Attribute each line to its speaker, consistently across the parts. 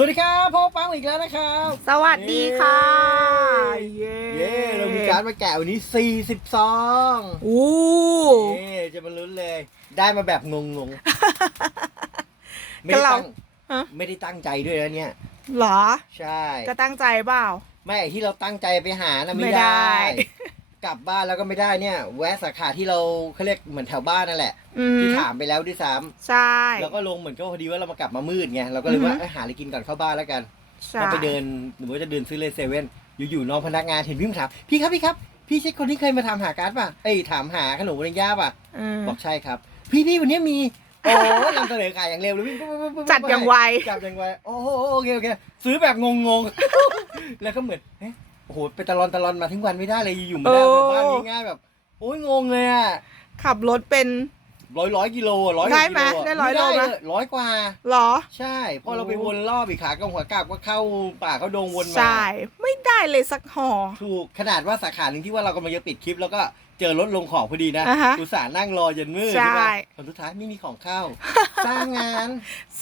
Speaker 1: สวัสดีครับพ่อปังอีกแล้วนะครับ
Speaker 2: สวัสดีค่ะ
Speaker 1: เย้เย้เรามีการดมาแกะวันนี้40ซอง
Speaker 2: อู้
Speaker 1: เย้จะมาลุ้นเลย ได้มาแบบงงๆไม่
Speaker 2: ก็
Speaker 1: ได้
Speaker 2: เรา
Speaker 1: ตั้ง
Speaker 2: ฮะ
Speaker 1: ไม่ได้ตั้งใจด้วยนะเนี่ย
Speaker 2: เหรอ
Speaker 1: ใช่
Speaker 2: จะตั้งใจเปล่า
Speaker 1: ไม่ไอ้ที่เราตั้งใจไปหานะไม่
Speaker 2: ไม่ได้
Speaker 1: ได้ กลับบ้านแล้วก็ไม่ได้เนี่ย แวะสาขาที่เราเขาเรียกเหมือนแถวบ้านนั่นแหละ
Speaker 2: อืม
Speaker 1: ที่ถามไปแล้วด้วยซ้
Speaker 2: ใช่ำ
Speaker 1: แล้วก็ลงเหมือนก็พอดีว่าเรามากลับมามืดไงเราก็เลย
Speaker 2: อือฮึ
Speaker 1: ว่าเอ้ยหาอะไรกินก่อนเข้าบ้านแล้วกัน
Speaker 2: ใช่
Speaker 1: ก็ไปเดินหรือว่าจะเดินซื้อเลนเซเว่นอยู่ๆน้องพนักงานเห็นพี่มาถามพี่ครับพี่ครับ พี่ใช่คนที่เคยมาถามหาการ์ดป่ะเอ้ยถามหาขนมวริญญาป่ะ
Speaker 2: อืม
Speaker 1: บอกใช่ครับ พี่พี่วันนี้มี โอ้นำเสนอขายอย่างเร็วเลยวิ่งปุ๊บปุ๊บปุ๊บปุ๊บ
Speaker 2: จัดอย่างไว
Speaker 1: จัดอย่างไวโอ้โหโอเคโอเคซื้อแบบงงๆแล้วก็เหมือนเอ๊ะ โอ้โหไปตะลอนตะลอนมาทั้งวันไม่ได้เลยอยู่ๆมาได้
Speaker 2: โอ้
Speaker 1: แบบบ้านง่ายๆแบบ โอ้ยงงเลยอะ
Speaker 2: ขับรถเป็น
Speaker 1: ร้อยร้อยกิโลร้อย
Speaker 2: ได้ไหมได้ร้อยโลไหม
Speaker 1: ร้อยกว่า
Speaker 2: เหรอ
Speaker 1: ใช่พอเราไปวนรอบอีกขากำหัวกลับก็เข้าป่าเข้าดงวนมา
Speaker 2: ใช่ไม่ได้เลยสักห่อ
Speaker 1: ถูกขนาดว่าสาขาหนึ่งที่ว่าเรากำลังจะปิดคลิปแล้วก็เจอรถลงของพอดีนะ
Speaker 2: อ่าฮะ
Speaker 1: อุตส่าห์นั่งรอจนมืด
Speaker 2: ใช่
Speaker 1: ใช่ไหมผลสุดท้ายไม่มีของเข้า สร้างงาน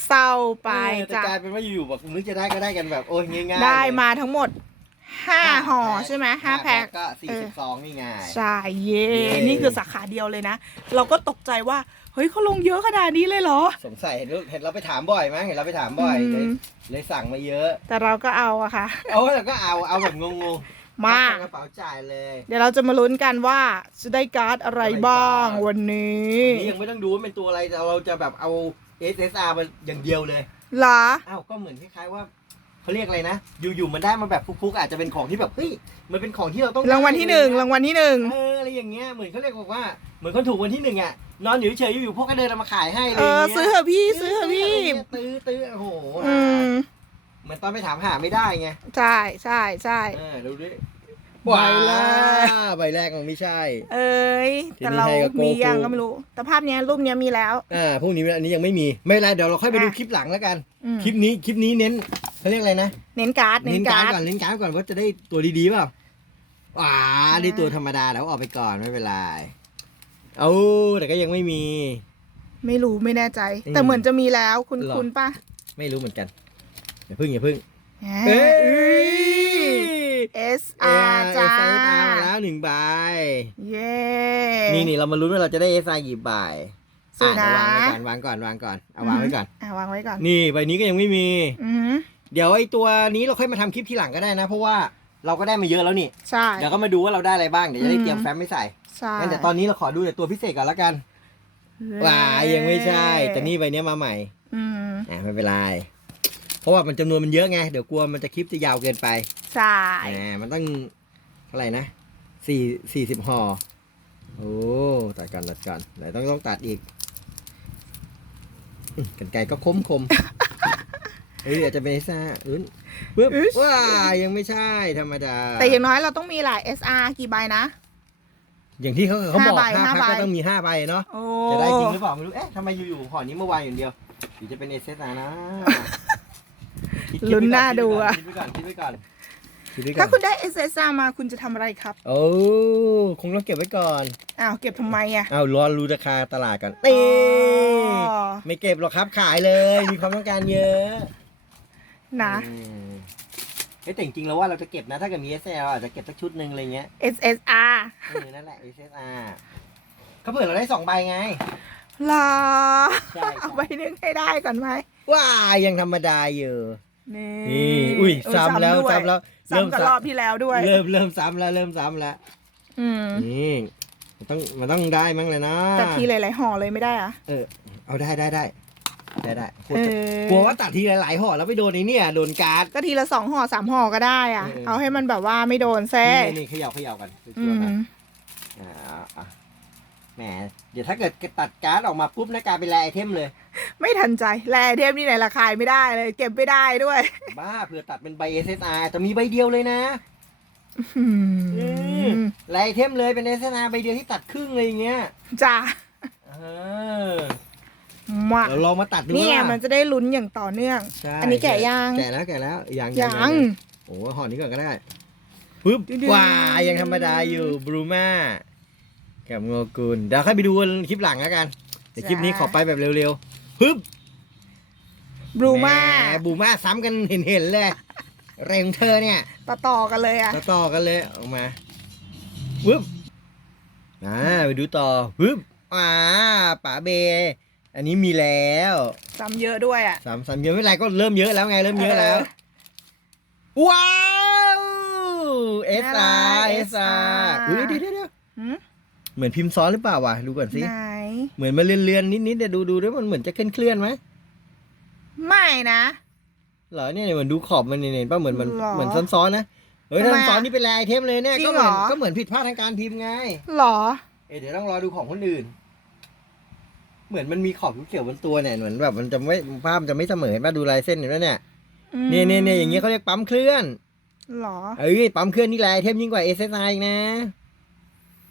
Speaker 2: เศร้าไป
Speaker 1: เออแต่
Speaker 2: จ้ะ
Speaker 1: กลายเป็นว่าอยู่ๆแบบนึกจะได้ก็ได้กันแบบโอ้ยง่ายๆ
Speaker 2: ได้
Speaker 1: เลย
Speaker 2: มาทั้งหมด ห้าห่อใช่ไหมห้าแพ็ค
Speaker 1: ก็สี่สิบสองนี่ไง
Speaker 2: ใช่เย่
Speaker 1: เย่
Speaker 2: นี่คือสาขาเดียวเลยนะ เราก็ตกใจว่า เฮ้ยเขาลงเยอะขนาดนี้เลยเหรอ
Speaker 1: สงสัยเห็นเห็นเราไปถามบ่อยมั้งเห็นเราไปถามบ่อย
Speaker 2: อืม
Speaker 1: เลยเลยสั่งมาเยอะ
Speaker 2: แต่เราก็เอาอะค่ะ
Speaker 1: เอาแต่ก็เอาเอาแบบงงๆ
Speaker 2: มา
Speaker 1: เอกระเป๋าจ่ายเลย
Speaker 2: เดี๋ยวเราจะมาลุ้นกันว่าจะได้การ์ดอะไรบ้างวันนี้
Speaker 1: วันนี้ยังไม่ต้องดูว่าเป็นตัวอะไรแต่เราจะแบบเอา SSR มาอย่างเดียวเลย
Speaker 2: เหรอ
Speaker 1: อ้าวก็เหมือนคล้ายๆว่า เขาเรียกอะไรนะ อยู่ๆมันได้มาแบบฟุกๆ อาจจะเป็นของที่แบบเฮ้ยมันเป็นของที่เราต้อง
Speaker 2: รางวัลที่หนึ่งรางวัลที่หนึ่ง
Speaker 1: เอออะไรอย่างเงี้ยเหมือนเขาเรียกว่าเหมือนคนถูกวันที่หนึ่งอะนอนอยู่เฉยๆอยู่ๆพวกก็เดินเอามาขายให้อะไร
Speaker 2: เอ
Speaker 1: อย่าง
Speaker 2: อ
Speaker 1: เงี้ย
Speaker 2: ซื้อเถอะพี่ซื้อเถอะพี่
Speaker 1: ตื้อตื้อโอ้โห
Speaker 2: อืม
Speaker 1: เหมือนตอนไปถามหาไม่ได้ไง
Speaker 2: ใช่ใช่ใช่
Speaker 1: เออดูดิ
Speaker 2: ใบแรก
Speaker 1: ว้าใบแรกมันไม่ใช่
Speaker 2: เอ้ย
Speaker 1: ทีนี้
Speaker 2: แต่เรา
Speaker 1: ให้กับโก
Speaker 2: มียัง
Speaker 1: โก้
Speaker 2: ก็ไม่รู้ แต่ภาพเนี้ยรูปเนี้ยมีแล้ว
Speaker 1: อ่าพวกนี้อันนี้ยังไม่มี ไม่เป็นไรเดี๋ยวเราค่อยไปดู
Speaker 2: อะ
Speaker 1: คลิปหลังแล้วกัน
Speaker 2: อืม
Speaker 1: คลิปนี้คลิปนี้เน้น เขาเรียกอะไรนะ
Speaker 2: เน้นการ์ดเน้
Speaker 1: เน้
Speaker 2: น
Speaker 1: นกา
Speaker 2: การ
Speaker 1: ร์
Speaker 2: ร์
Speaker 1: ด
Speaker 2: ด
Speaker 1: ก่อนเน้นการ์ดก่อนว่าจะได้ตัวดีๆเปล่าอ่าได้ตัวธรรมดาแล้วออกไปก่อนไม่เป็นไรเอาแต่ก็ยังไม่มี
Speaker 2: ไม่รู้ไม่แน่ใจ
Speaker 1: อืม
Speaker 2: แต่เหมือนจะมีแล้วคุณ
Speaker 1: หรอ
Speaker 2: คุณป่ะ
Speaker 1: ไม่รู้เหมือนกันอย่าพึ่งอย่าพึ่ง
Speaker 2: เอ้
Speaker 1: เอ้ย
Speaker 2: S
Speaker 1: เอ
Speaker 2: R จ้า
Speaker 1: ไซต์มาแล้วหนึ่งใบ
Speaker 2: เย้
Speaker 1: นี่นี่เรามาลุ้นว่าเราจะได้เอสไอกี่ใบ
Speaker 2: สู้นะ
Speaker 1: อ่เดี๋ยววางไว้ก่อนวางก่อนวางก่อนเอาวางไว้ก่อน
Speaker 2: อะวางไว้ก่อน
Speaker 1: นี่ใบนี้ก็ยังไม่มี
Speaker 2: อือหือ
Speaker 1: เดี๋ยวไอ้ตัวนี้เราค่อยมาทำคลิปทีหลังก็ได้นะ เพราะว่าเราก็ได้มาเยอะแล้วนี่
Speaker 2: ใช่
Speaker 1: เดี๋ยวก็มาดูว่าเราได้อะไรบ้าง เดี๋ยวจะได้
Speaker 2: อืม
Speaker 1: เตรียมแฟ้มไม่ใส่
Speaker 2: ใช่
Speaker 1: งั้นแต่ตอนนี้เราขอดูแต่ตัวพิเศษก่อนละกันว้ายังไม่ใช่ แต่นี่ใบเนี้ยมาใหม่
Speaker 2: อืม
Speaker 1: อ่าไม่เป็นไร เพราะว่ามันจำนวนมันเยอะไง เดี๋ยวกลัวมันจะคลิปจะยาวเกินไป
Speaker 2: ใช่
Speaker 1: อ่ามันต้องเท่าไหร่นะสี่สี่สิบห่อ โอ้ตัดก่อนตัดก่อนไหนต้องต้องตัดอีกอื้อกันไกรก็คมคม เอ้ยอาจจะเป็นไอ้ซ่าอื้นปึ๊บว้ายังไม่ใช่ธรรมดา
Speaker 2: แต่อย่างน้อยเราต้องมีหลาย SR กี่ใบนะ
Speaker 1: อย่างที่เขาเขาบอก
Speaker 2: ห้าใบ
Speaker 1: ห้า
Speaker 2: ห้า
Speaker 1: พัก
Speaker 2: ใบ
Speaker 1: ก็ต้องมีห้าใบเนาะ
Speaker 2: โอ้
Speaker 1: จะได้จริงหรือเปล่าไม่รู้ เอ๊ะทำไมอยู่ๆห่อนี้เมื่อวานอย่างเดียวหรือจะเป็นเอเซนานะคิดคิด
Speaker 2: ลุ้น
Speaker 1: ไว้ก่อ
Speaker 2: หน้าดูอะ
Speaker 1: คิดไว้ก่อนคิดไว้ก่อนคิดไว้ก่อน
Speaker 2: ถ้าคุณได้ SSR มาคุณจะทำอะไรครับ
Speaker 1: โอ้คงต้องเก็บไว้ก่อน
Speaker 2: อ้าวเก็บทำไมอะ
Speaker 1: เอารอรู้ราคาตลาดก่อน
Speaker 2: อ๋
Speaker 1: นี่
Speaker 2: อ
Speaker 1: ไม่เก็บหรอกครับขายเลย มีความต้องการเยอะ
Speaker 2: นะ
Speaker 1: อืมเฮ้ยแต่จริงๆแล้วว่าเราจะเก็บนะ ถ้าเกิดมี SL อาจจะเก็บสักชุดหนึ่งอะไรเงี้ย
Speaker 2: SSR
Speaker 1: เออนั่นแหละ SSR เขาเผื่อเราได้สองใบไง
Speaker 2: เหรอ
Speaker 1: ใช่
Speaker 2: เอาใบหนึงให้ได้ก่อนไหม
Speaker 1: ว้ายังธรรมดาอยู่
Speaker 2: นี่
Speaker 1: นี่อุ้ย
Speaker 2: เออ
Speaker 1: ซ้ำแล้ว
Speaker 2: ด้วย
Speaker 1: ซ้ำแล้วเริ่ม
Speaker 2: ซ้ำกับรอบที่แล้วด้วย
Speaker 1: เริ่มเริ่มซ้ำแล้วเริ่มซ้ำแล้ว
Speaker 2: อืม
Speaker 1: นี่มันต้องมันต้องได้มั้งเลยนะ
Speaker 2: แต่ทีหลายๆห่อเลยไม่ได้อะ
Speaker 1: เออเอาได้ได้ได้ ได้ได้โคต
Speaker 2: เอ
Speaker 1: ร
Speaker 2: อก
Speaker 1: ลัวว่าตัดทีหลายๆห่อแล้วไปโดนไอ้เนี่ยโดนการ์ด
Speaker 2: ก็ทีละสองห่อสามห่อก็ได้อะ
Speaker 1: เออ
Speaker 2: เอาให้มันแบบว่าไม่โดนแท้
Speaker 1: นี่นี่เขย่าเขย่ากัน
Speaker 2: อื
Speaker 1: ชัวร์ๆ
Speaker 2: ม
Speaker 1: กันอ่าอะแหมเดี๋ยวถ้าเกิดตัดการ์ดออกมาปุ๊บนะกลายเป็นแรไอเทมเลย
Speaker 2: ไม่ทันใจแลเทมนี่ไหนราคายไม่ได้เลย เก็บไม่ได้ด้วย
Speaker 1: บ้าเผื่อตัดเป็นใบ SSR แต่มีใบเดียวเลยนะ
Speaker 2: อื
Speaker 1: อื
Speaker 2: ม
Speaker 1: แรไอเทมเลยเป็น SSR ใบเดียวที่ตัดครึ่งเลยอย่างเงี้ย
Speaker 2: จ้า
Speaker 1: เออ
Speaker 2: มา
Speaker 1: เราลองมาตัดดู
Speaker 2: เนี่ย
Speaker 1: ว่า
Speaker 2: มันจะได้ลุ้นอย่างต่อเนื่อง
Speaker 1: ใช่
Speaker 2: อันนี้แกะยัง
Speaker 1: แกะแล้วแกะแล้วยัง
Speaker 2: ยัง
Speaker 1: โอ้ห่อนี้ก่อนก็ได้ปึ๊บ
Speaker 2: ดึงๆ
Speaker 1: ว้ายังธรรมดาอยู่บรูมากับโงกุลเดี๋ยวค่อยไปดูคลิปหลังแล้วกันแต่คลิปนี้ขอไปแบบเร็วๆปึ๊บ
Speaker 2: บลูมา
Speaker 1: แหบูมาซ้ำกันเห็นเห็นๆเลย เรงเธอเนี่ย
Speaker 2: ต่อต่อๆกันเลยอะ
Speaker 1: ต่อต่อกันเลยออกมาวึบอ่าไปดูต่อวึบอ่าป๋าเบ อันนี้มีแล้ว
Speaker 2: ซ้ำเยอะด้วยอะ
Speaker 1: สามสามเยอะไม่เป็นไรก็เริ่มเยอะแล้วไงเริ่มเยอะแล้ว ว้าวเอสอาร์เอสอาร์อุ้ยเดี๋ยวเดี๋ยวเดี๋ยว
Speaker 2: หืม
Speaker 1: เหมือนพิมพ์ซ้อนหรือเปล่าวะดูก่อนสิ
Speaker 2: ไหน
Speaker 1: เหมือนมาเลื่อนๆนิดๆเดี๋ยวดูดูด้วยมันเหมือนจะเคลื่อนเคลื่อนๆไหม
Speaker 2: ไม่นะ
Speaker 1: เหรอเนี่ยเหมือนดูขอบมันเนี่ยเห็นป่ะเหมือนมัน
Speaker 2: หรอ
Speaker 1: เหมือนซ้อนๆนะเฮ้ย
Speaker 2: ทำไม
Speaker 1: ถ้าซ้อน
Speaker 2: อะ
Speaker 1: นี่เป็นลายไอเทมเลยเนี่ย
Speaker 2: จริ
Speaker 1: ก็
Speaker 2: ง
Speaker 1: เหมือน
Speaker 2: เหรอ
Speaker 1: ก็เหมือนผิดพลาดทางการพิมพ์ไง
Speaker 2: หรอ
Speaker 1: เอ้ยเดี๋ยวต้องรอดูของคนอื่น เหมือนมันมีขอบเขียวๆบนตัวเนี่ยเหมือนแบบมันจะไม่ภาพมันจะไม่เสมอเห็นป่ะดูลายเส้นเห็นป่ะเนี่ย
Speaker 2: อืม
Speaker 1: เนี่ยเนี่ยเนี่ยอย่างเงี้ยเขาเรียกปั๊มเคลื่อน
Speaker 2: หรอ
Speaker 1: เอ้ยปั๊มเคลื่อนนี่แหละไอเทมยิ่งกว่า SSI อีกนะ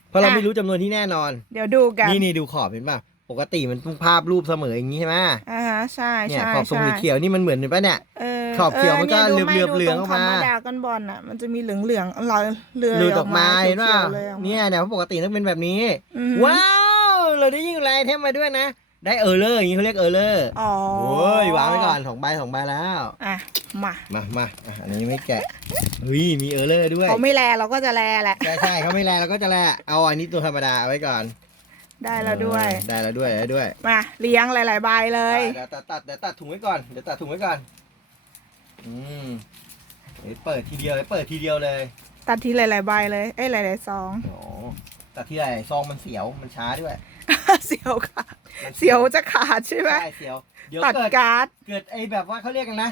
Speaker 1: เพราะเรา
Speaker 2: อะ
Speaker 1: ไม่รู้จำนวนที่แน่นอน
Speaker 2: เดี๋ยวดูกัน
Speaker 1: นี่นี่ดูขอบเห็นป่ะ ปกติมันต้องภาพรูปเสมออย่างนี้ใช่ไหม
Speaker 2: อ่าฮะใช่
Speaker 1: เนี่ย
Speaker 2: ใช่
Speaker 1: ขอบทรง
Speaker 2: ใช่
Speaker 1: เขียวๆนี่มันเหมือนเห็นป่ะเนี่ย
Speaker 2: เออ
Speaker 1: ขอบเขียวมันก็
Speaker 2: นี่ดู
Speaker 1: เหลือบๆเหลืองออกมา
Speaker 2: ดูตรงคำว่ดราก้อนบอลอะมันจะมีเหลืองเหลืองๆลอยเลือย
Speaker 1: หลุดออกมาเห็นป่ะ
Speaker 2: ขีวๆเลยออกมา
Speaker 1: เนี่ยเนี่ยเพราะปกติต้องเป็นแบบนี้
Speaker 2: อืม
Speaker 1: ว้าว เราได้ยิ่งลายไอเทมมาด้วยนะ ได้เออร์เลอร์อย่างนี้เขาเรียกเออร์เลอร์
Speaker 2: อ๋อ
Speaker 1: โอ้ยวางไว้ก่อนสองใบสองใบแล้ว
Speaker 2: อะมา
Speaker 1: มามาอะอันนี้ไม่แกะเฮ้ยมีเออร์เลอร์ด้วย
Speaker 2: เขาไม่แลเราก็จะแลแหละ
Speaker 1: ใช่ใช่เขาไม่แลเราก็จะแลเอาอันนี้ตัวธรรมดาเอาไว้ก่อน
Speaker 2: ได้แล้วด้วย
Speaker 1: เออได้แล้วด้วยได้ด้วย
Speaker 2: มาเลี้ยงหลายๆใบเลย
Speaker 1: เดี๋ยวตัดตัดเดี๋ยวตัดถุงไว้ก่อนเดี๋ยวตัดถุงไว้ก่อนอืมเดี๋ยวเปิดทีเดียวเดี๋ยวเปิดทีเดียวเลย
Speaker 2: ตัดทีหลายๆใบเลย เอ้ยหลายๆซอง
Speaker 1: โอ้ตัดที่ไหนซองมันเสียวมันช้าด้วย
Speaker 2: เสียวค่ะ
Speaker 1: มัน
Speaker 2: เสียวจะขาดใช่ไหม
Speaker 1: ใช่เสียวเดี๋ยว
Speaker 2: ตัด
Speaker 1: เกิด
Speaker 2: การ์ด
Speaker 1: เกิดไอ้แบบว่าเขาเรียกกันนะ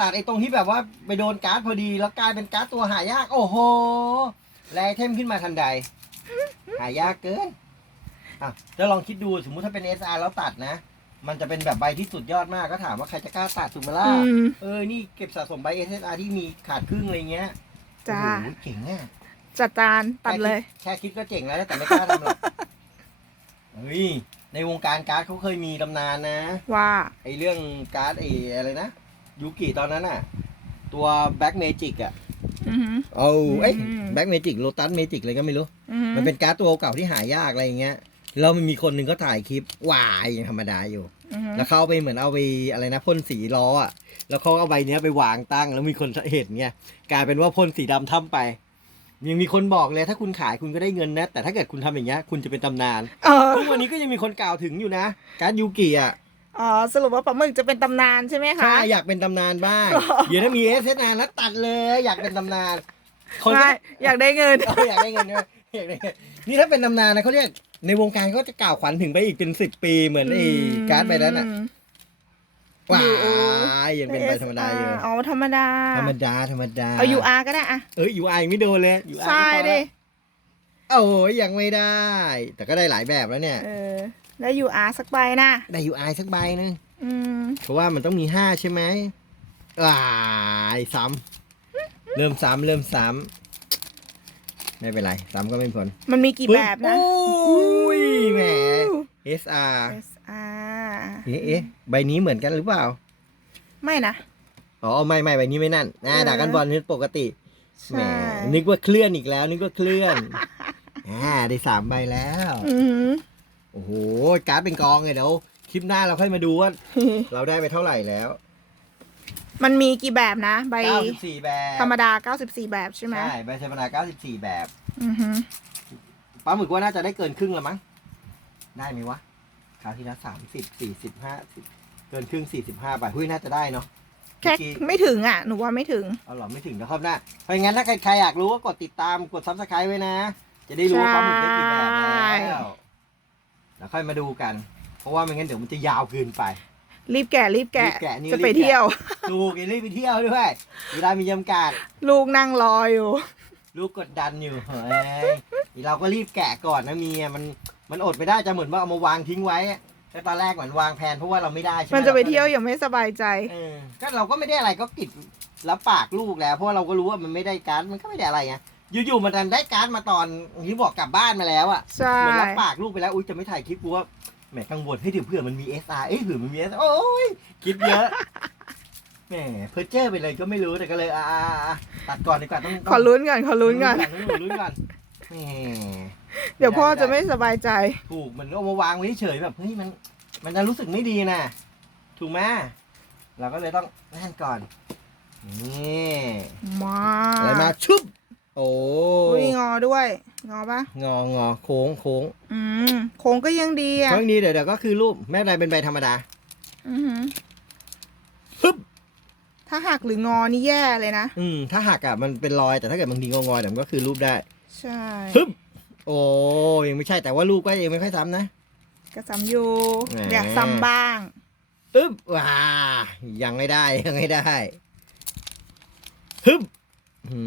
Speaker 1: ตัดไอ้ตรงที่แบบว่าไปโดนการ์ดพอดีแล้วกลายเป็นการ์ดตัวหายาก โอ้โหแลเทมขึ้นมาทันใด หายากเกินอะแล้วลองคิดดูสมมุติถ้าเป็น SR แล้วตัดนะ มันจะเป็นแบบใบที่สุดยอดมากก็ถามว่าใครจะกล้าตัดถูกไหมล่ะ
Speaker 2: อืม
Speaker 1: เออนี่เก็บสะสมใบ SSR ที่มีขาดครึ่งอะไรเงี้ย
Speaker 2: จ้า
Speaker 1: โอ้โหเจ๋งอะ
Speaker 2: จัดจานตัดเลย
Speaker 1: แค่คิดแค่คิดก็เจ๋งแล้วนะแต่ไม่กล้าทำหรอก เฮ้ยในวงการการ์ดเขาเคยมีตำนานนะ
Speaker 2: ว่า
Speaker 1: ไอเรื่องการ์ดไออะไรนะยูกิตอนนั้นอะ ตัวแบ็กเมจิกอะ
Speaker 2: อือหือ
Speaker 1: เอาเอ้ย
Speaker 2: อืม
Speaker 1: แบ็กเมจิกโลตัสเมจิกอะไรก็ไม่รู้
Speaker 2: อือหือ
Speaker 1: มันเป็นการ์ดตัวเก่าที่หายากอะไรอย่างเงี้ยเรามันมีคนหนึ่งก็ถ่ายคลิปวายยังธรรมดาอยู่
Speaker 2: อือหือ
Speaker 1: แล้วเขาเอาไปเหมือนเอาไปอะไรนะพ่นสีล้ออะ แล้วเขาเอาใบเนี้ยไปวางตั้ง แล้วมีคนเห็นไงกลายเป็นว่าพ่นสีดำท่ำไป ยังมีคนบอกเลยถ้าคุณขายคุณก็ได้เงินนะ แต่ถ้าเกิดคุณทำอย่างเงี้ยคุณจะเป็นตำนาน
Speaker 2: เออ
Speaker 1: ทุกวันนี้ก็ยังมีคนกล่าวถึงอยู่นะ การดยูกิอะ
Speaker 2: อ๋อสรุปว่าปลาหมึกจะเป็นตำนานใช่ไหมคะ
Speaker 1: ใช่อยากเป็นตำนานบ้าง เดี๋ยวถ้ามีเอสเนานแล้วตัดเลยอยากเป็นตำนาน คนก็
Speaker 2: ใช่อยากได้เงิน
Speaker 1: เอออยากได้เงินด้วยอยากได้เงินนี่ถ้าเป็นตำนานนะเขาเรียกในวงการเขาจะกล่าวขวัญถึงไปอีกเป็นสิบปีเหมือนไอ้การ์ดใบนั้นอะ ว้ายยังเป็นใบธรรมดาอยู่
Speaker 2: อ๋อธรรมดา
Speaker 1: ธรรมดา ธรรมดา
Speaker 2: เอา UR ก็ได้อะ
Speaker 1: เอ้ยยูไอไม่โดนเลยยูไอ
Speaker 2: ใช่ดิ
Speaker 1: โอ้ยยังไม่ได้ แต่ก็ได้หลายแบบแล้วเนี่ย
Speaker 2: เออ แล้ว UR สักใบนะ
Speaker 1: ได้ยูไอสักใบนึง
Speaker 2: อืม
Speaker 1: เพราะว่ามันต้องมีห้าใช่ไหมว้ายซ้ำเริ่มซ้ำเริ่มซ้ำไม่เป็นไร ซ้ำก็ไม่ผล
Speaker 2: มันมีกี่แบบนะ
Speaker 1: โอ้ยแหม SR
Speaker 2: SR
Speaker 1: เอ๊ะเอ๊ะใบนี้เหมือนกันหรือเปล่า
Speaker 2: ไม่นะ
Speaker 1: อ๋อไม่ไม่ใบนี้ไม่นั่นนะ
Speaker 2: เออ
Speaker 1: ด่ากันบอลนี่ปกติแหม
Speaker 2: ใช่
Speaker 1: นึกว่าเคลื่อนอีกแล้ว นึกว่าเคลื่อนอ่าได้สามใบแล้ว
Speaker 2: อืม
Speaker 1: โอ้โหการ์ดเป็นกองเลยเดี๋ยวคลิปหน้าเราค่อยมาดูว่าเราได้ไปเท่าไหร่แล้ว
Speaker 2: มันมีกี่แบบนะ ใบ
Speaker 1: 94แบบ
Speaker 2: ธรรมดา94แบบใช่ไหม
Speaker 1: ใช่ใบธรรมดา94แบบ
Speaker 2: อือหือ
Speaker 1: ปลาหมึกว่าน่าจะได้เกินครึ่งละมั้งได้ไหมวะ คราวที่แล้วสามสิบสี่สิบห้าสิบเกินครึ่งสี่สิบห้าบาทหุ้ยน่าจะได้เนาะ
Speaker 2: แค่
Speaker 1: เมื่อกี้
Speaker 2: ไม่ถึงอะ หนูว่าไม่ถึง
Speaker 1: เอาหรอไม่ถึงนะครับหน้าเพราะงั้นถ้าใครใครอยากรู้ก็กดติดตามกดซับสไครต์ไว้นะ จะได้รู้ว่าปลาหมึกได้กี่แบบแล้วแล้วค่อยมาดูกัน เพราะว่าไม่งั้นเดี๋ยวมันจะยาวเกินไป
Speaker 2: รีบแกะรีบแกะ
Speaker 1: รีบแกะนี่
Speaker 2: จะไป
Speaker 1: รีบแกะ
Speaker 2: เที่ยว
Speaker 1: ดูกันรีบไปเที่ยวด้วยเวลามีจำกัด
Speaker 2: ลูกนั่งรออยู่
Speaker 1: ลูกกดดันอยู่เฮ้ยเราก็รีบแกะก่อนนะเมียมัน มันอดไม่ได้จะเหมือนว่าเอามาวางทิ้งไว้แต่ตอนแรกเหมือนวางแผนเพราะว่าเราไม่ได้ใช่ไหม
Speaker 2: มันจะไปเที่ยว
Speaker 1: ราก็ล
Speaker 2: อย่างไม่สบายใจ
Speaker 1: เออก็เราก็ไม่ได้อะไรก็กิดรับปากลูกแล้ว เพราะว่าเราก็รู้ว่ามันไม่ได้การ์ดมันก็ไม่ได้อะไรไงอยู่ๆมันดันได้การ์ดมาตอนที่บอกกลับบ้านมาแล้วอะ
Speaker 2: ใช่
Speaker 1: เหมือนรับปากลูกไปแล้วอุ้ยจะไม่ถ่ายคลิปกูว่าแหมกังวลให้ยเดี๋ยวเผื่อมันมี SR เอ้ยเผื่อมันมี SR โอ้ยคิดเยอะแหมเพอเจอร์ไปเลยก็ไม่รู้แต่ก็เลยอ่าๆๆตัดก่อนดีกว่าต้อง
Speaker 2: ขอลุ้นก่อนขอลุ้นก่อน
Speaker 1: ลุ้นลุ้นก่อนแหม
Speaker 2: เดี๋ยวพ่อจะไม่สบายใจ
Speaker 1: ถูกมันเอามาวางไว้เฉยๆแบบเฮ้ยมัน มันจะรู้สึกไม่ดีนะถูกไหมเราก็เลยต้องนั่นก่อนนี่
Speaker 2: มา
Speaker 1: อะไรมาชุบโอ้
Speaker 2: อุ้ยงอด้วย งอปะ
Speaker 1: งองอโค้งโค้ง
Speaker 2: อืมโค้งก็ยังดีอะ
Speaker 1: ครั้งนี้เดี๋ยวเดี๋ยวก็คือรูปแม่เป็นไรเป็นใบธรรมดา
Speaker 2: อือหือ
Speaker 1: ฮึบ
Speaker 2: ถ้าหักหรืองอนี่แย่เลยนะ
Speaker 1: อืม ถ้าหักอะมันเป็นรอยแต่ถ้าเกิดบางทีงอๆเดี๋ยวมันก็คือรูปได้
Speaker 2: ใช่
Speaker 1: ฮึบ โอ้ยังไม่ใช่แต่ว่ารูปก็ยังไม่ค่อยซ้ำนะ
Speaker 2: ก็ซ้ำอยู่
Speaker 1: แหม
Speaker 2: อยากซ้ำบ้าง
Speaker 1: อึ๊บว้ายังไม่ได้ยังไม่ได้ฮึบอื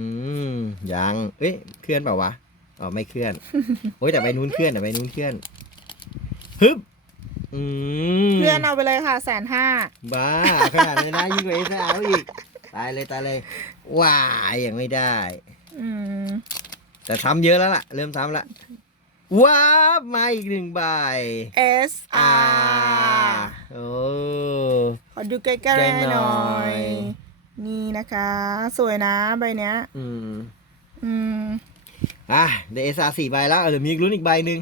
Speaker 1: มยังเอ้ยเคลื่อนเปล่าวะอ๋อไม่เคลื่อน โอ้ยแต่ไปนู้นเคลื่อนแต่ไปนู้นเคลื่อนฮึบอืม
Speaker 2: เพื่อนเอาไปเลยค่ะแสนห้า
Speaker 1: บ้าขนาดนี้นะยิ่งกว่าเอสเอาอีกตายเลยตายเลยว้ายยังไม่ได้
Speaker 2: อืม
Speaker 1: แต่ทำเยอะแล้วล่ะ เริ่มทำละว้าบมาอีกหนึ่งใบ
Speaker 2: เอสอา
Speaker 1: อ่า
Speaker 2: ร์
Speaker 1: โอ้
Speaker 2: ขอดูใกล้
Speaker 1: ใกล้
Speaker 2: ๆ
Speaker 1: ห
Speaker 2: ห
Speaker 1: น่
Speaker 2: น่
Speaker 1: อ
Speaker 2: อยยนี่นะคะ สวยนะใบเนี้ย
Speaker 1: อืม
Speaker 2: อืม
Speaker 1: อะเดี๋ยวเอสอาสี่ใบแล้วเดี๋ยวมีอีกรุ่นอีกใบหนึ่ง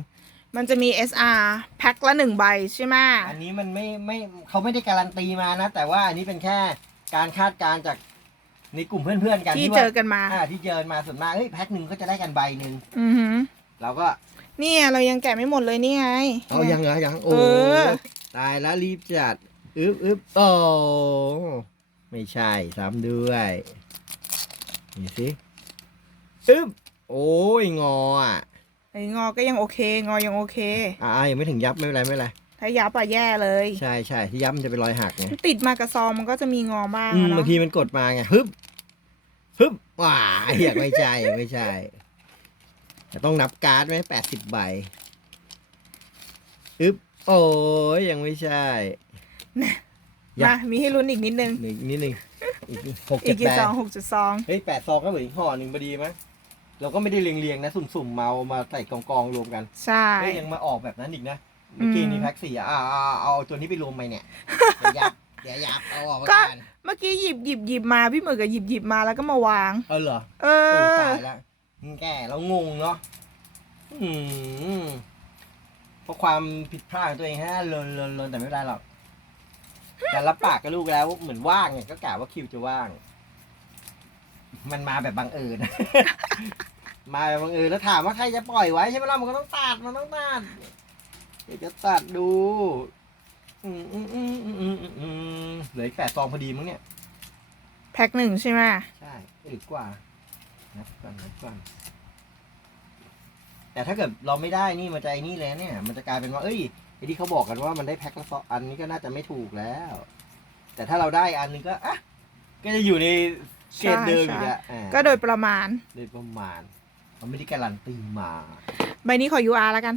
Speaker 2: มันจะมี SR แพ็คละหนึ่งใบใช่ไหม
Speaker 1: อันนี้มันไม่ไม่เขาไม่ได้การันตีมานะ แต่ว่าอันนี้เป็นแค่การคาดการณ์จาก ในกลุ่มเพื่อนๆกัน
Speaker 2: ที่
Speaker 1: ว่า
Speaker 2: เจอกันมา
Speaker 1: อ่าที่เจอมาส่วนมากเฮ้ยแพ็คหนึ่งก็จะได้กันใบหนึ่ง
Speaker 2: อือหือ
Speaker 1: เราก็
Speaker 2: เนี่ยเรายังแกะไม่หมดเลยนี่ไง
Speaker 1: เอายังเหรอยังโอ้
Speaker 2: เออ
Speaker 1: ตายแล้วรีบจัดอึ๊บอึ๊บโอ้ไม่ใช่ซ้ำด้วยนี่สิอึ๊บโอ้ยงออะ
Speaker 2: ไอ้งอก็ยังโอเค งอยังโอเค
Speaker 1: อ่ายังไม่ถึงยับไม่เป็นไรไม่เป็นไร
Speaker 2: ถ้ายับอะแย่เลย
Speaker 1: ใช่ใช่ที่ยับมันจะเป็นรอยหักไง
Speaker 2: ติดมากระซองมันก็จะมีงอบ้าง
Speaker 1: อืม
Speaker 2: อะเนาะ
Speaker 1: บางทีมันกดมาไงฮึบฮึบว้าอยากไม่ใช่อยากไม่ใช่แต่ต้องนับการ์ดไหมแปดสิบใบอึ๊บโอ้ยยังไม่ใช่ ยั
Speaker 2: มา
Speaker 1: บ
Speaker 2: มีให้ลุ้นอีกนิดนึง
Speaker 1: หนึ่งนิดหนึ่งอีกหก
Speaker 2: อี
Speaker 1: เจ็
Speaker 2: ก
Speaker 1: ด
Speaker 2: กี่
Speaker 1: แป
Speaker 2: ซ
Speaker 1: ด
Speaker 2: องหกจุดซอง
Speaker 1: เฮ้ยแปดซองก็เหมือนอีกห่อหนึ่งพอดีมั้ยเราก็ไม่ได้เรียงๆนะ สุ่มๆเมามาใส่กองๆรวมกัน
Speaker 2: ใช่
Speaker 1: เฮ้ยยังมาออกแบบนั้นอีกนะ เมื่อกี้
Speaker 2: อืม
Speaker 1: นี่แพ็คสี่อะอ่าอ่าเอาตัวนี้ไปรวมไปเนี่ยเดี๋ยวยับเดี๋ยวยับเอาออกมา
Speaker 2: ก็
Speaker 1: กัน
Speaker 2: เมื่อกี้หยิบหยิบหยิบมาพี่หมึกกับหยิบหยิบมาแล้วก็มาวาง
Speaker 1: เออเหรอ
Speaker 2: เอ
Speaker 1: โอ้
Speaker 2: อ
Speaker 1: ตายแล้วแก่แล้วงงเนาะอืมเพราะความผิดพลาดของตัวเองฮะเลนเลนเลนแต่ไม่เป็นไรหรอกแต่รับปากกับลูกแล้วเหมือนว่างเนี่ยก็กะว่าคิวจะว่าง มันมาแบบบังเอิญ มาแบบบังเอิญแล้วถามว่าใครจะปล่อยไว้ใช่ไหมล่ะมันก็ต้องตัดมันต้องตัด เดี๋ยวจะตัดดูอืมอืมอืมอืมอืมอืมเหลืออีกแปดซองพอดีมั้งเนี่ย
Speaker 2: แพ็คหนึ่งใช่ไหม
Speaker 1: ใช่หรือกว่านับก่อนนับก่อนแต่ถ้าเกิดเราไม่ได้นี่มันจะไอ้นี่เลยนะเนี่ย มันจะกลายเป็นว่า เอ้ยไอ้ที่เขาบอกกันว่ามันได้แพ็คละสองอันนี้ก็น่าจะไม่ถูกแล้ว แต่ถ้าเราได้อันนึงก็อะก็จะอยู่ในเกณฑ์เดิมอีกอะอ่า
Speaker 2: ก็โดยประมาณ
Speaker 1: โดยประมาณเขาไม่ได้การันตีมา
Speaker 2: ใบนี้ขอ UR แล้วกัน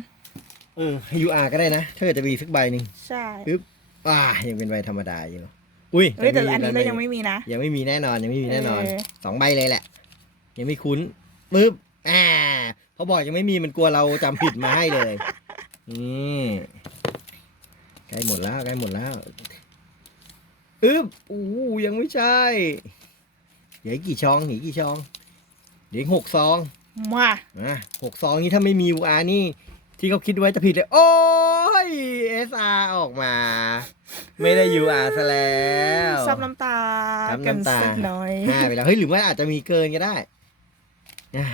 Speaker 1: เออให้ UR ก็ได้นะ ถ้าเกิดจะมีสักใบหนึ่ง
Speaker 2: ใช่
Speaker 1: อ่ายังเป็นใบธรรมดาอยู่อุ้ย
Speaker 2: เฮ้ยแต่
Speaker 1: มี
Speaker 2: อันนี้
Speaker 1: ใบ
Speaker 2: เรายังไม่มีนะ
Speaker 1: ยังไม่มีแน่นอนยังไม่มีแน่นอน
Speaker 2: เออ
Speaker 1: สองใบเลยแหละ ยังไม่คุ้นปึ๊บอ่าพอบอกยังไม่มีมันกลัวเราจำผิดมาให้เลยอืมใกล้หมดแล้วใกล้หมดแล้วอึ๊บอู้ยังไม่ใช่เดี๋ยวอีกกี่ช่องหนีกี่ช่องเดี๋ยวอีกหกซอง
Speaker 2: มา
Speaker 1: อะหกซองนี้ถ้าไม่มี UR นี่ ที่เขาคิดไว้จะผิดเลย โอ้ย SR ออกมา ไม่ได้ UR ซะแล้ว
Speaker 2: ซับน้ำตา
Speaker 1: ซับ
Speaker 2: กัน
Speaker 1: น้ำตา
Speaker 2: สักหน่อย
Speaker 1: ห้าไปแล้ว เฮ้ย หรือว่าอาจจะมีเกินก็ได้อะ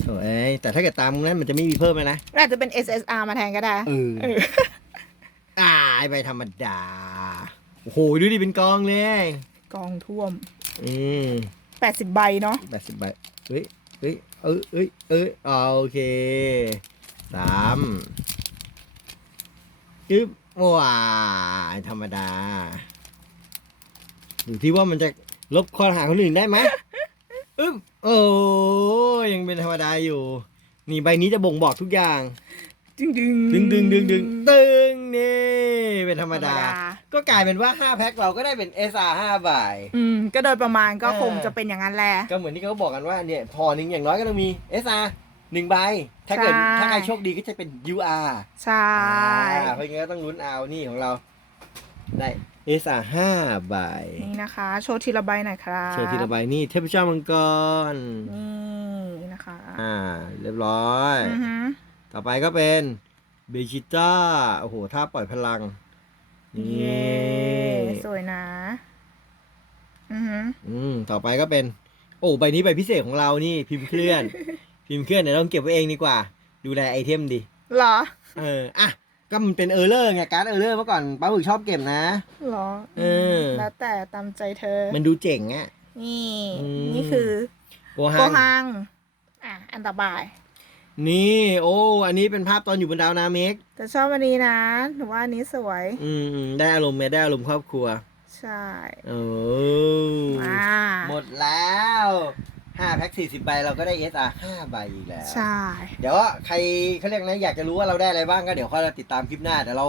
Speaker 1: โถ่เอ้ยแต่ถ้าเกิดตามนั้นมันจะไม่มีเพิ่มแล้วนะ
Speaker 2: อาจจะเป็น SSR มาแทนก็ได้
Speaker 1: เออ
Speaker 2: เออ
Speaker 1: อ่าไอ้ใบธรรมดา โอ้โห ดูดิเป็นกองเลย
Speaker 2: กองท่วม
Speaker 1: อืม
Speaker 2: 80ใบเนาะ
Speaker 1: แปดสิบใบ เฮ้ย เฮ้ย เอ้ย เอ้ย เอ้ยอ่าโอเคสามจึ๊บว้ายธรรมดาดูที่ว่ามันจะลบข้อหาคนอื่นได้ไหมอึ๊บโอ้ยังเป็นธรรมดาอยู่ นี่ใบนี้จะบ่งบอกทุกอย่าง
Speaker 2: ดึงดึง
Speaker 1: ดึงดึงดึงดึงตึงนี่เป็นธรรมดา ก็กลายเป็นว่า 5 แพ็คเราก็ได้เป็น SR 5ใบ
Speaker 2: อืม ก็โดยประมาณก็
Speaker 1: เออ
Speaker 2: คงจะเป็นอย่างนั้นแหละ
Speaker 1: ก็เหมือนที่เขาบอกกันว่าเนี่ยพอหนึ่งอย่างน้อยก็ต้องมี SR หนึ่งใบ ถ้าเกิด
Speaker 2: ใช่
Speaker 1: ถ้าใครโชคดีก็จะเป็น UR
Speaker 2: ใช่
Speaker 1: อ่าเพราะงั้นก็ต้องลุ้นเอานี่ของเรา ได้ SR ห้าใบ
Speaker 2: นี่นะคะ โชว์ทีละใบหน่อยครับ
Speaker 1: เชิญทีละใบนี่เทพเจ้ามังกร
Speaker 2: นี่นะคะ
Speaker 1: อ่า เรียบร้อย
Speaker 2: อือหือ
Speaker 1: ต่อไปก็เป็นเบจิต้า โอ้โหท่าปล่อยพลัง
Speaker 2: เย้สวยนะอือหือ
Speaker 1: อืม ต่อไปก็เป็น โอ้ใบนี้ใบพิเศษของเรานี่ พิมพ์เคลื่อน พิมพ์เคลื่อนเดี๋ยวต้องเก็บไว้เองดีกว่า ดูแลไอเทมดี
Speaker 2: เหรอ
Speaker 1: เอออะก็มันเป็นเออร์เลอร์ไงการ์ดเออร์เลอร์เมื่อก่อนป้าบึกชอบเก็บนะ
Speaker 2: เหรอ
Speaker 1: เออ
Speaker 2: แล้วแต่ตามใจเธอ
Speaker 1: มันดูเจ๋งอะ
Speaker 2: นี่
Speaker 1: อืม
Speaker 2: นี่คือ
Speaker 1: โก
Speaker 2: โก
Speaker 1: ฮัง
Speaker 2: ฮัง อะ อันต่อไป
Speaker 1: นี่โอ้ อันนี้เป็นภาพตอนอยู่บนดาวนาเมก
Speaker 2: แต่ชอบอันนี้นะหนูว่าอันนี้สวย
Speaker 1: อืมอืมได้อารมณ์ไหมได้อารมณ์ครอบครัว
Speaker 2: ใช่
Speaker 1: โอ้
Speaker 2: มา
Speaker 1: หมดแล้วห้าแพ็คสี่สิบใบเราก็ได้เอสอาห้าใบอีกแล้ว
Speaker 2: ใช่
Speaker 1: เดี๋ยวใครเขาเรียกนะอยากจะรู้ว่าเราได้อะไรบ้างก็เดี๋ยวค่อยติดตามคลิปหน้าเดี๋ยวเรา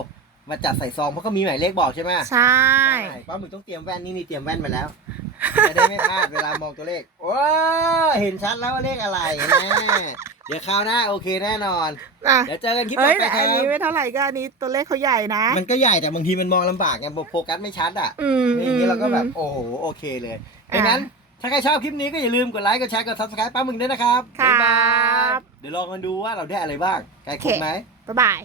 Speaker 1: มาจัดใส่ซองเพราะก็มีหมายเลขบอกใช่ไหม
Speaker 2: ใช่
Speaker 1: ป้าหมึกต้องเตรียมแว่นนี่นี่เตรียมแว่นมาแล้วจะได้ไม่พลาดเวลามองตัวเลขโอ้เห็นชัดแล้วว่าเลขอะไรแน่ เดี๋ยวคราวหน้าโอเคแน่นอน
Speaker 2: อะ
Speaker 1: เดี๋ยวเจอกันคลิป
Speaker 2: เฮ้
Speaker 1: ต่
Speaker 2: ย
Speaker 1: อไป
Speaker 2: แต่
Speaker 1: ค
Speaker 2: อั
Speaker 1: รั
Speaker 2: นนี้
Speaker 1: บ
Speaker 2: ไม่เท่าไหร่ก็อันนี้ตัวเลขเขาใหญ่นะ
Speaker 1: มันก็ใหญ่แต่บางทีมันมองลำบากไงโฟกัสไม่ชัดอะ
Speaker 2: อืม
Speaker 1: อย่างนี้เราก็แบบโอ้โหโอเคเลยดังนั้นถ้าใครชอบคลิปนี้ก็อย่าลืมกดไลค์กดแชร์กด subscribe ป้าหมึกด้วยนะครับ
Speaker 2: ครับ๊า
Speaker 1: ยบายเดี๋ยวลองกันดูว่าเราได้อะไรบ้างใกล้ครบไหม
Speaker 2: บ๊ายบาย